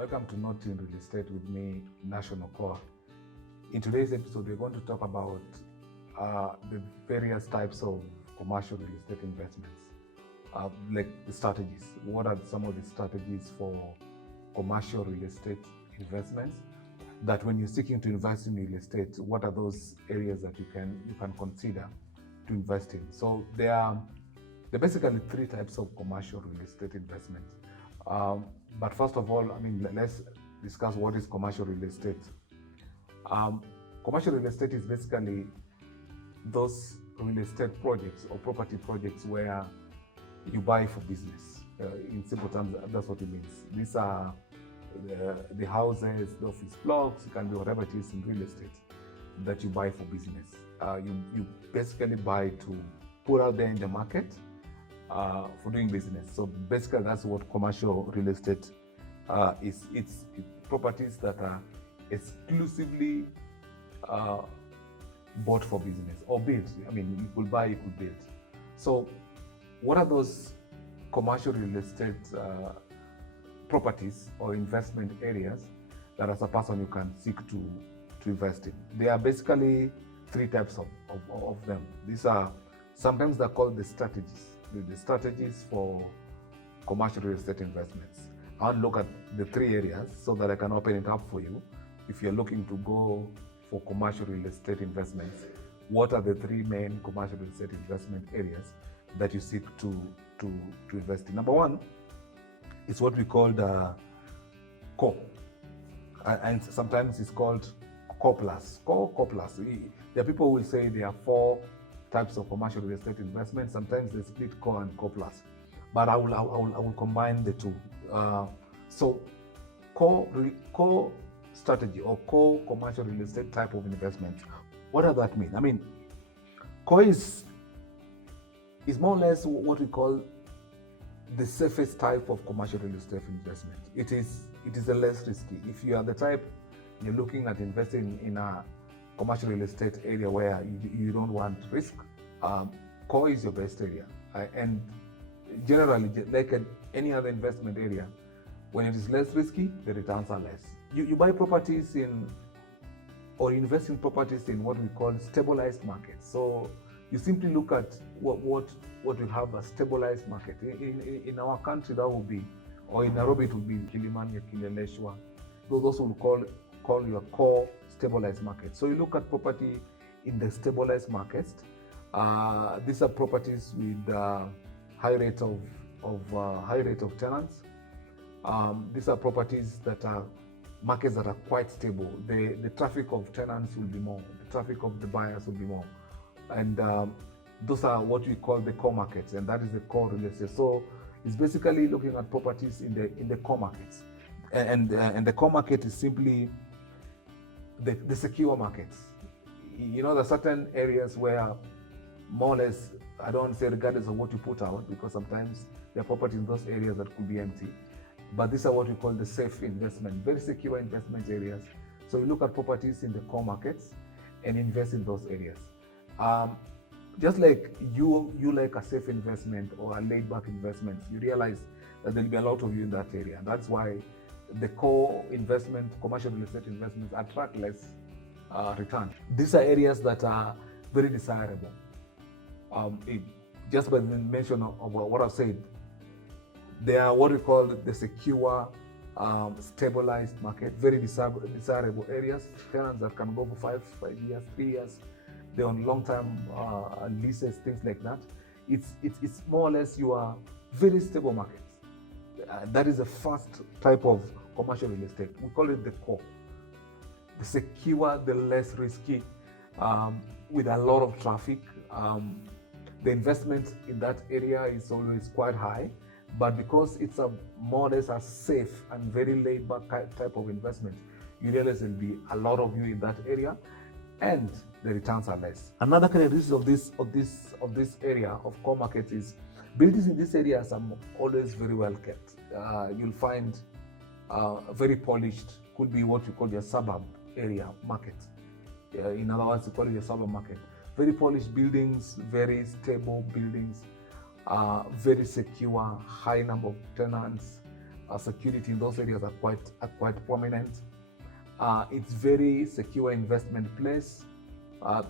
Welcome to Not in Real Estate with me, National Core. In today's episode, we're going to talk about the various types of commercial real estate investments, like the strategies. What are some of the strategies for commercial real estate investments? That when you're seeking to invest in real estate, what are those areas that you can consider to invest in? So there are basically three types of commercial real estate investments. But first of all, let's discuss what is commercial real estate. Commercial real estate is basically those real estate projects or property projects where you buy for business. In simple terms, that's what it means. These are the houses, the office blocks, it can be whatever it is in real estate that you buy for business. You basically buy to put out there in the market for doing business. So basically that's what commercial real estate is. It's properties that are exclusively bought for business or built. You could buy, you could build. So what are those commercial real estate properties or investment areas that as a person you can seek to invest in? There are basically three types of them. These are, sometimes they're called the strategies. The strategies for commercial real estate investments. I'll look at the three areas so that I can open it up for you. If you're looking to go for commercial real estate investments, what are the three main commercial real estate investment areas that you seek to invest in? Number one is what we call the core, and sometimes it's called core plus. Core plus. There are people who will say there are four types of commercial real estate investment. Sometimes they split core and core plus, but I will combine the two. So core strategy or core commercial real estate type of investment. What does that mean? Core is more or less what we call the safest type of commercial real estate investment. It is the less risky. If you are the type you're looking at investing in a commercial real estate area where you don't want risk, core is your best area. And generally, like any other investment area, when it is less risky, the returns are less. You buy properties or invest in properties in what we call stabilized markets. So you simply look at what will have a stabilized market. In our country, that will be, or in Nairobi, it will be Kilimani, Kileleshwa. Those will call your core stabilized market. So you look at property in the stabilized markets. These are properties with high rate of tenants. These are properties that are markets that are quite stable. The traffic of tenants will be more. The traffic of the buyers will be more, and those are what we call the core markets, and that is the core real estate. So it's basically looking at properties in the core markets, and the core market is simply the secure markets. There are certain areas where more or less, I don't want to say regardless of what you put out, because sometimes there are properties in those areas that could be empty. But these are what we call the safe investment, very secure investment areas. So you look at properties in the core markets and invest in those areas. Just like you like a safe investment or a laid-back investment, you realize that there will be a lot of you in that area. And that's why the core investment, commercial real estate investments attract less return. These are areas that are very desirable. Just by the mention of what I've said, they are what we call the secure, stabilized market, very desirable areas, tenants that can go for 5 years, 3 years. They're on long-term leases, things like that. It's more or less your very stable markets. That is the first type of commercial real estate. We call it the core. The secure, the less risky, with a lot of traffic. The investment in that area is always quite high, but because it's a more or less a safe and very laid-back type of investment, you realize there'll be a lot of you in that area, and the returns are less. Another characteristic of this area of core markets is buildings in these areas are always very well kept. You'll find very polished, could be what you call your suburb area market. In other words, you call it your suburb market. Very polished buildings, very stable buildings, very secure, high number of tenants, security in those areas are quite prominent. It's very secure investment place.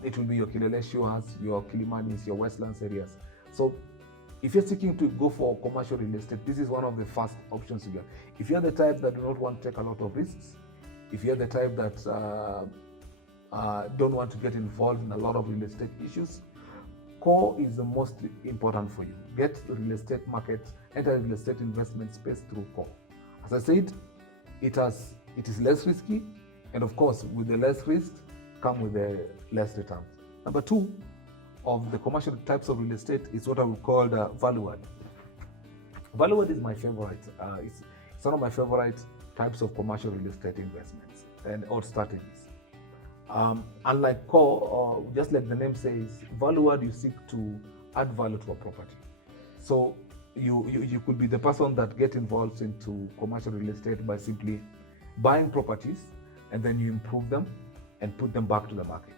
It will be your Kileleshuas, your Kilimanis, your Westlands areas. So if you're seeking to go for commercial real estate, this is one of the first options you get. If you're the type that do not want to take a lot of risks, if you're the type that don't want to get involved in a lot of real estate issues, core is the most important for you. Get the real estate market, enter real estate investment space through core. As I said, it is less risky, and of course, with the less risk, come with the less returns. Number two of the commercial types of real estate is what I would call the value add. Value add is my favorite. It's one of my favorite types of commercial real estate investments and or strategies. Unlike core, or just like the name says, value add, you seek to add value to a property. So you could be the person that get involved into commercial real estate by simply buying properties and then you improve them and put them back to the market.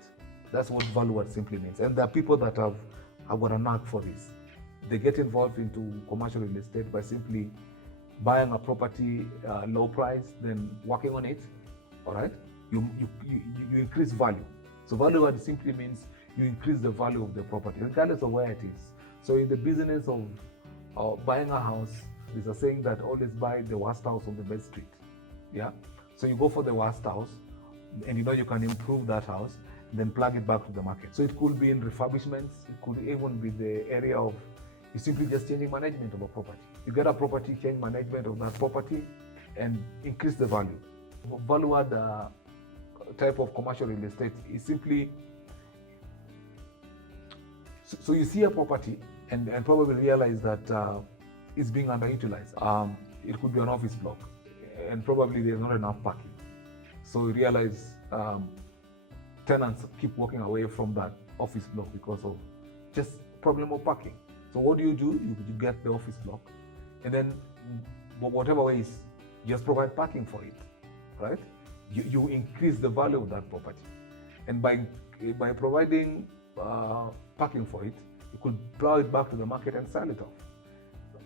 That's what value add simply means. And there are people that have got a knack for this. They get involved into commercial real estate by simply buying a property low price, then working on it. All right, you increase value. So value add simply means you increase the value of the property, regardless of where it is. So in the business of buying a house, there's a saying that always buy the worst house on the best street. Yeah. So you go for the worst house, and you know you can improve that house, and then plug it back to the market. So it could be in refurbishments. It could even be the area of you simply just changing management of a property. You get a property, change management of that property, and increase the value. Value add type of commercial real estate is simply, so you see a property and probably realize that it's being underutilized. It could be an office block and probably there's not enough parking. So you realize tenants keep walking away from that office block because of just problem of parking. So what do? You get the office block, and then whatever ways, just provide parking for it, right? You increase the value of that property, and by providing parking for it, you could plow it back to the market and sell it off,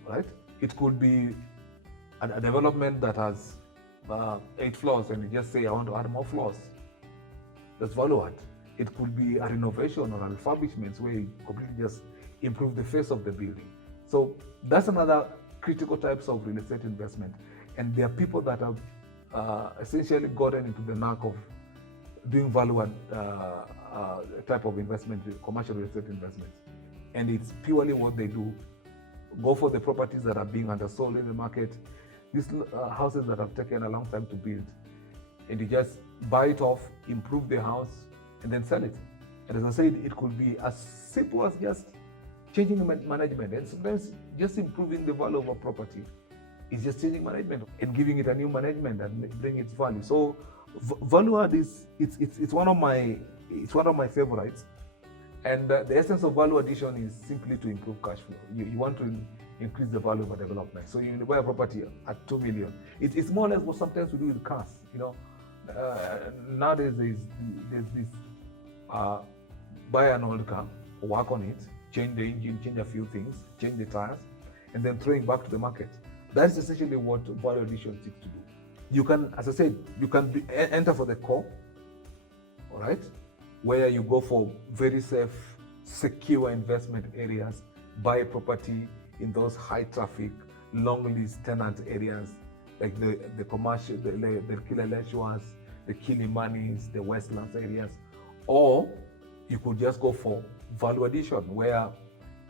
right? It could be a development that has 8 floors, and you just say, I want to add more floors. That's value add. It could be a renovation or a refurbishment where you completely just improve the face of the building. So that's another critical types of real estate investment. And there are people that have essentially gotten into the knack of doing value add type of investment, commercial real estate investments. And it's purely what they do. Go for the properties that are being undersold in the market, these houses that have taken a long time to build. And you just buy it off, improve the house, and then sell it. And as I said, it could be as simple as just changing management, and sometimes just improving the value of a property is just changing management and giving it a new management and bring its value. So value add is it's one of my favorites, and the essence of value addition is simply to improve cash flow. You want to increase the value of a development. So you buy a property at 2 million. It's more or less what sometimes we do with cars. Nowadays there's this buy an old car, work on it, change the engine, change a few things, change the tires, and then throw it back to the market. That's essentially what value addition seeks to do. You can, as I said, you can enter for the core, all right, where you go for very safe, secure investment areas, buy a property in those high traffic, long lease tenant areas, like the commercial, the Kileleshuas, the Kilimanis, the Westlands areas. Or you could just go for value addition, where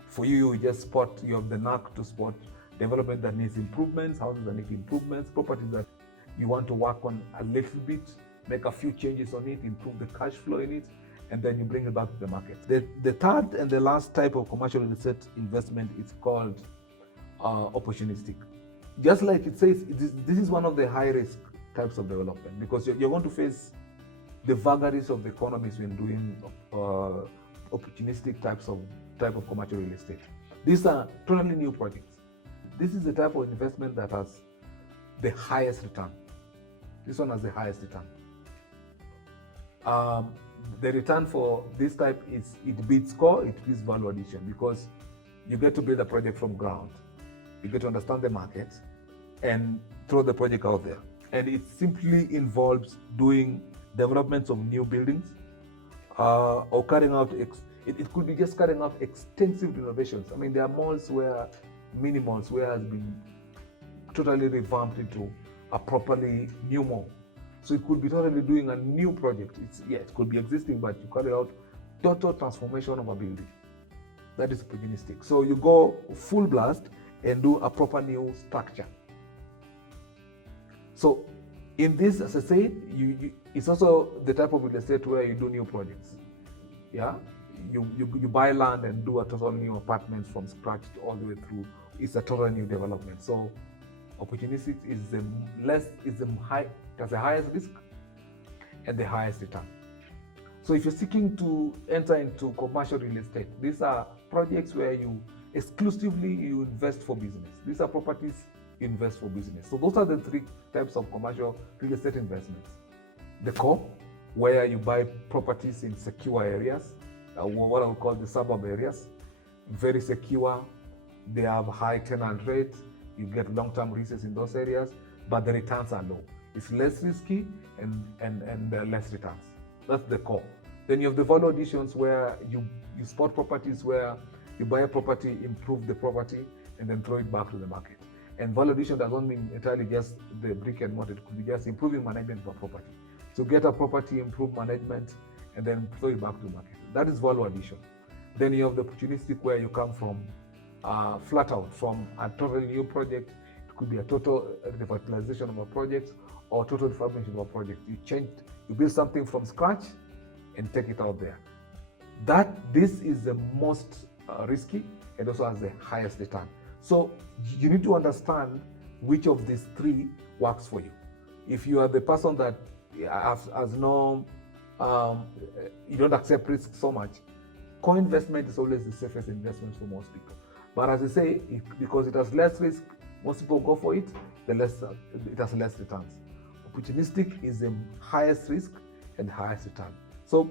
for you just spot, you have the knack to spot development that needs improvements, houses that need improvements, properties that you want to work on a little bit, make a few changes on it, improve the cash flow in it, and then you bring it back to the market. The third and the last type of commercial real estate investment is called opportunistic. Just like it says, this is one of the high risk types of development, because you're going to face the vagaries of the economies when doing opportunistic type of commercial real estate. These are totally new projects. This is the type of investment that has the highest return. This one has the highest return. The return for this type is, it beats core, it beats value addition, because you get to build a project from ground. You get to understand the market. and throw the project out there. And it simply involves doing developments of new buildings, or carrying out, it could be just carrying out extensive renovations. I mean, there are malls where, mini malls, where has been totally revamped into a properly new mall. So it could be totally doing a new project. It could be existing, but you carry out total transformation of a building. That is opportunistic. So you go full blast and do a proper new structure. So in this, as I said, it's also the type of real estate where you do new projects. Yeah, you buy land and do a total new apartments from scratch all the way through. It's a total new development. So opportunistic is has the highest risk and the highest return. So if you're seeking to enter into commercial real estate, these are projects where you exclusively invest for business. These are properties you invest for business. So those are the three types of commercial real estate investments. The core, where you buy properties in secure areas, what I would call the suburb areas, very secure. They have high tenant rates. You get long-term leases in those areas, but the returns are low. It's less risky and less returns. That's the core. Then you have the value additions, where you spot properties where you buy a property, improve the property, and then throw it back to the market. And value addition does not mean entirely just the brick and mortar. It could be just improving management of a property. So get a property, improve management, and then throw it back to the market. That is value addition. Then you have the opportunistic, where you come from flat out from a totally new project. It could be a total revitalization of a project or total refurbishment of a project. You build something from scratch and take it out there. This is the most risky and also has the highest return. So you need to understand which of these three works for you. If you are the person that has no, you don't accept risk so much, co-investment is always the safest investment for most people. But as I say, because it has less risk, most people go for it, it has less returns. Opportunistic is the highest risk and highest return. So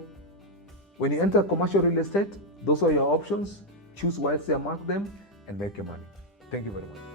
when you enter commercial real estate, those are your options. Choose wisely, mark them, and make your money. Thank you very much.